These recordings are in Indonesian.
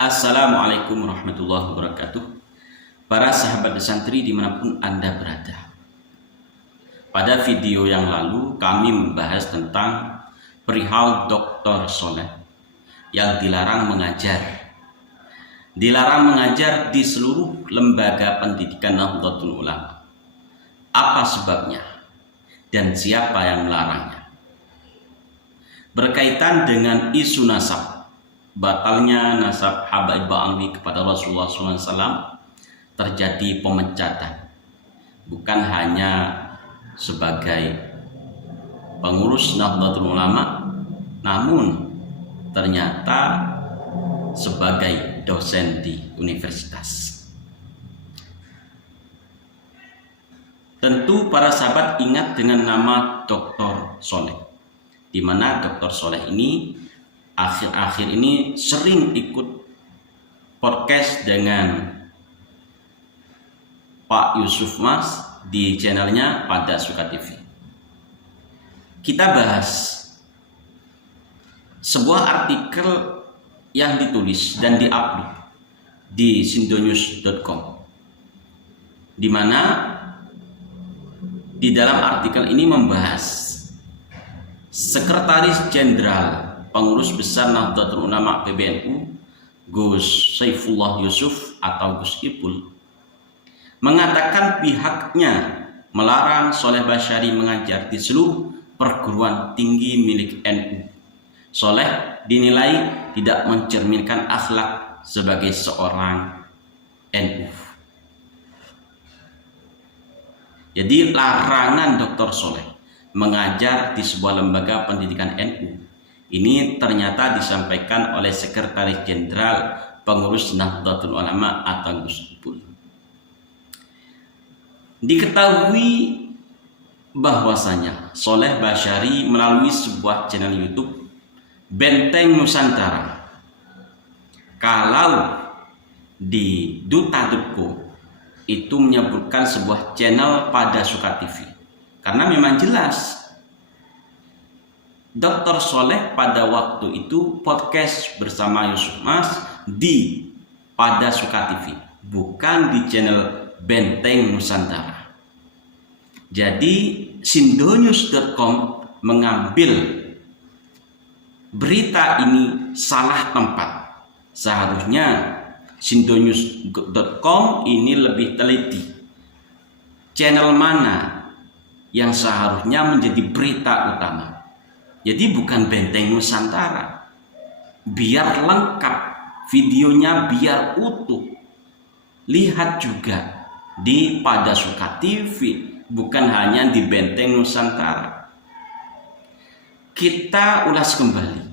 Assalamualaikum warahmatullahi wabarakatuh. Para sahabat santri dimanapun Anda berada. Pada video yang lalu kami membahas tentang perihal Dr. Soleh yang dilarang mengajar. Dilarang mengajar di seluruh lembaga pendidikan Nahdlatul Ulama. Apa sebabnya? Dan siapa yang melarangnya? Berkaitan dengan isu nasab, batalnya nasab Habaib Alwi kepada Rasulullah SAW, terjadi pemecatan. Bukan hanya sebagai pengurus Nahdlatul Ulama, namun ternyata sebagai dosen di universitas. Tentu para sahabat ingat dengan nama Dr. Soleh, di mana Dr. Soleh ini akhir-akhir ini sering ikut podcast dengan Pak Yusuf Mas di channelnya Pada Suka TV. Kita bahas sebuah artikel yang ditulis dan diupload di sindonews.com, di mana di dalam artikel ini membahas Sekretaris Jenderal Pengurus Besar Nahdlatul Ulama PBNU, Gus Saifullah Yusuf atau Gus Ipul, mengatakan pihaknya melarang Soleh Basyari mengajar di seluruh perguruan tinggi milik NU. Soleh dinilai tidak mencerminkan akhlak sebagai seorang NU. Jadi larangan Dr. Soleh mengajar di sebuah lembaga pendidikan NU ini ternyata disampaikan oleh Sekretaris Jenderal Pengurus Nahdlatul Ulama atau Gus Ipul. Diketahui bahwasanya Soleh Basyari melalui sebuah channel YouTube Benteng Nusantara, kalau di duta.co itu menyebutkan sebuah channel Pada Suka TV, karena memang jelas Dr. Soleh pada waktu itu podcast bersama Yusuf Mas di Pada Suka TV, bukan di channel Benteng Nusantara. Jadi sindonews.com mengambil berita ini salah tempat. Seharusnya sindonews.com ini lebih teliti channel mana yang seharusnya menjadi berita utama. Jadi bukan Benteng Nusantara. Biar lengkap videonya, biar utuh. Lihat juga di Pada Suka TV, bukan hanya di Benteng Nusantara. Kita ulas kembali.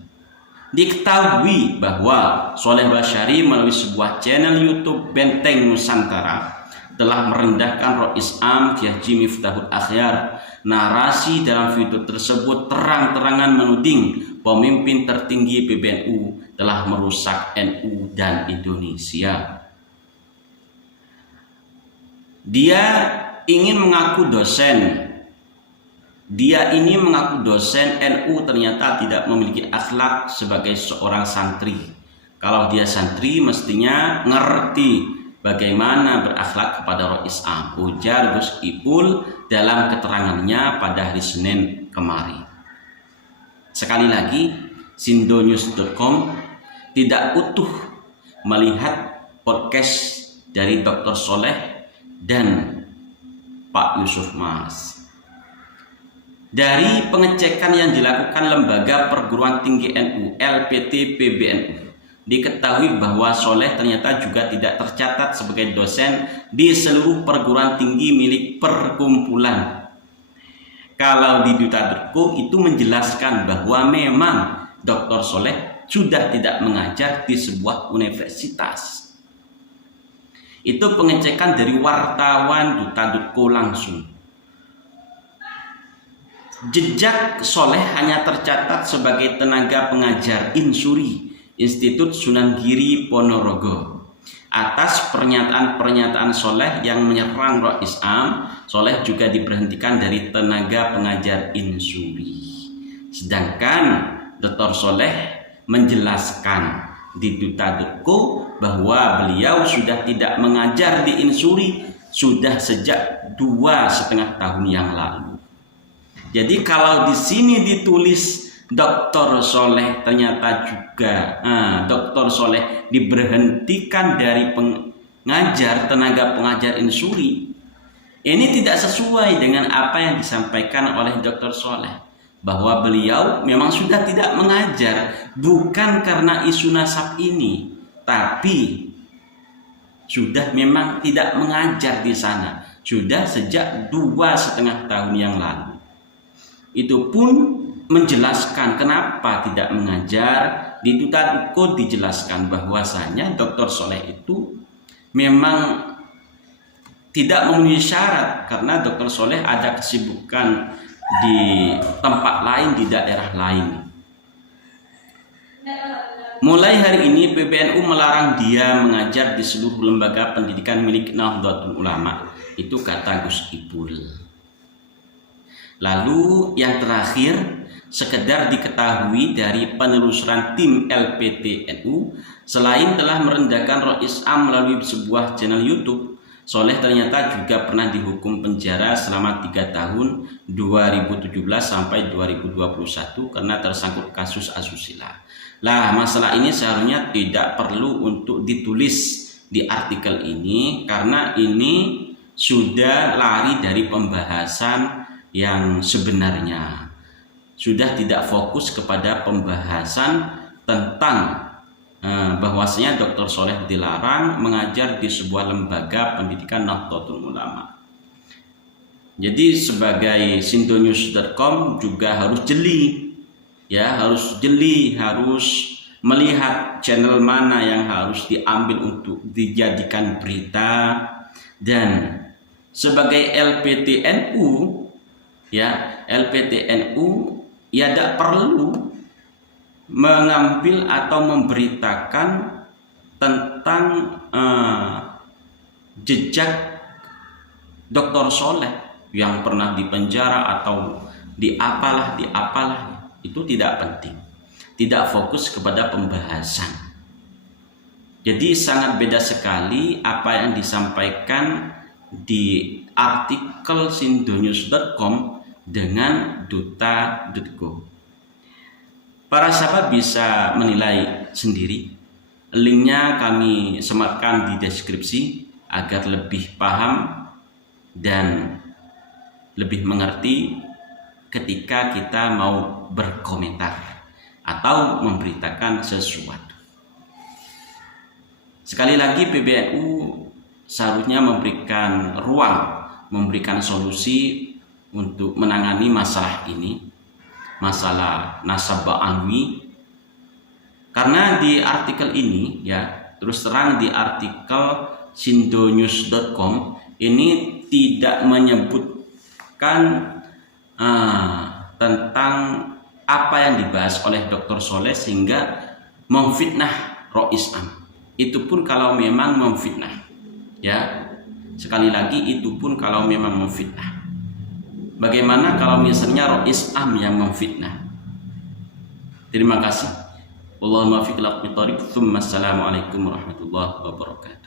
Diketahui bahwa Soleh Basyari melalui sebuah channel YouTube Benteng Nusantara telah merendahkan Rois Am Kiai Haji Miftahul Akhyar. Narasi dalam video tersebut terang-terangan menuding pemimpin tertinggi PBNU telah merusak NU dan Indonesia. Dia ingin mengaku dosen. Dia ini mengaku dosen NU, ternyata tidak memiliki akhlak sebagai seorang santri. Kalau dia santri mestinya ngerti bagaimana berakhlak kepada Rois Am, ujar Gus Ipul dalam keterangannya pada hari Senin kemarin. Sekali lagi, sindonews.com tidak utuh melihat podcast dari Dr. Soleh dan Pak Yusuf Mas. Dari pengecekan yang dilakukan Lembaga Perguruan Tinggi NU LPT PBNU, diketahui bahwa Soleh ternyata juga tidak tercatat sebagai dosen di seluruh perguruan tinggi milik perkumpulan. Kalau di duta.co itu menjelaskan bahwa memang Dr. Soleh sudah tidak mengajar di sebuah universitas. Itu pengecekan dari wartawan duta.co langsung. Jejak Soleh hanya tercatat sebagai tenaga pengajar Insuri Institut Sunan Giri Ponorogo. Atas pernyataan-pernyataan Soleh yang menyerang Rois Am, Soleh juga diberhentikan dari tenaga pengajar Insuri. Sedangkan Dr. Soleh menjelaskan di duta.co bahwa beliau sudah tidak mengajar di Insuri sudah sejak 2,5 tahun yang lalu. Jadi kalau di sini ditulis Dr. Soleh, ternyata juga Dr. Soleh diberhentikan dari tenaga pengajar Insuri. Ini tidak sesuai dengan apa yang disampaikan oleh Dr. Soleh, bahwa beliau memang sudah tidak mengajar bukan karena isu nasab ini, tapi sudah memang tidak mengajar di sana sudah sejak 2,5 tahun yang lalu. Itu pun menjelaskan kenapa tidak mengajar. Di duta.co dijelaskan bahwasanya Dr. Soleh itu memang tidak memenuhi syarat karena Dr. Soleh ada kesibukan di tempat lain, di daerah lain. Mulai hari ini PBNU melarang dia mengajar di seluruh lembaga pendidikan milik Nahdlatul Ulama. Itu kata Gus Ipul. Lalu yang terakhir, sekedar diketahui dari penelusuran tim LPTNU, selain telah merendahkan Rois Am melalui sebuah channel YouTube, Soleh ternyata juga pernah dihukum penjara selama 3 tahun 2017 sampai 2021 karena tersangkut kasus asusila. Lah, masalah ini seharusnya tidak perlu untuk ditulis di artikel ini karena ini sudah lari dari pembahasan yang sebenarnya. Sudah tidak fokus kepada pembahasan tentang bahwasanya Dr. Soleh dilarang mengajar di sebuah lembaga pendidikan Nahdlatul Ulama. Jadi sebagai sindonews.com juga harus jeli, ya, harus melihat channel mana yang harus diambil untuk dijadikan berita. Dan sebagai LPTNU, ya, tidak perlu mengambil atau memberitakan tentang jejak Dr. Soleh yang pernah dipenjara atau di apalah, itu tidak penting, tidak fokus kepada pembahasan. Jadi sangat beda sekali apa yang disampaikan di artikel sindonews.com dengan duta.co. Para sahabat bisa menilai sendiri. Linknya kami sematkan di deskripsi agar lebih paham dan lebih mengerti ketika kita mau berkomentar atau memberitakan sesuatu. Sekali lagi, PBNU seharusnya memberikan ruang, memberikan solusi untuk menangani masalah ini, masalah nasab ba'awi. Karena di artikel ini, ya, terus terang di artikel sindonews.com ini tidak menyebutkan tentang apa yang dibahas oleh Dr. Soleh sehingga memfitnah Rois Am. Itu pun kalau memang memfitnah, ya, sekali lagi itu pun kalau memang memfitnah. Bagaimana kalau misalnya Rois Am yang memfitnah? Terima kasih. Wallahul muwaffiq ila aqwamit thoriq. Assalamualaikum warahmatullahi wabarakatuh.